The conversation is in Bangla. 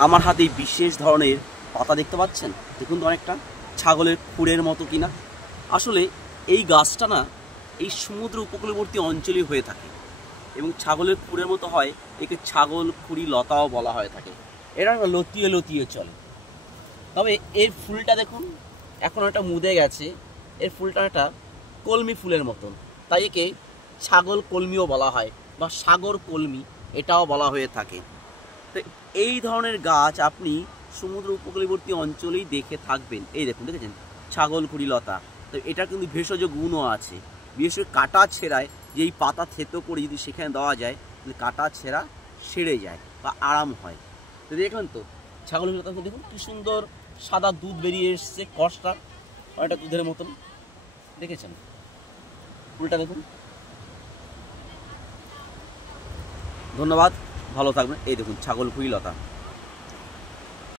আমার হাতে বিশেষ ধরনের পাতা দেখতে পাচ্ছেন, দেখুন তো অনেকটা ছাগলের খুরের মতো কিনা। আসলে এই গাছটা না এই সমুদ্র উপকূলবর্তী অঞ্চলে হয়ে থাকে এবং ছাগলের খুরের মতো হয়, একে ছাগল খুরি লতাও বলা হয়ে থাকে। এরা লতিয়ে লতিয়ে চলে। তবে এর ফুলটা দেখুন এখন একটা মুদে গেছে, এর ফুলটা একটা কলমি ফুলের মতন, তাই একে ছাগল কলমিও বলা হয় বা সাগর কলমি এটাও বলা হয়ে থাকে। তো এই ধরনের গাছ আপনি সমুদ্র উপকূলবর্তী অঞ্চলেই দেখে থাকবেন। এই দেখুন, দেখেছেন ছাগল খুরি লতা। তো এটা কিন্তু ভেষজ গুণও আছে, বিশেষ করে কাটা ছেঁড়ায় যেই পাতা থেতো করে যদি সেখানে দেওয়া যায় তাহলে কাটা ছেঁড়া সেরে যায় বা আরাম হয়। তো দেখুন তো ছাগল খুরি লতা, দেখুন কি সুন্দর সাদা দুধ বেরিয়ে এসছে, কষটা অনেকটা দুধের মতন, দেখেছেন ফুলটা দেখুন। ধন্যবাদ, ভালো থাকবেন। এই দেখুন ছাগল খুরি লতা।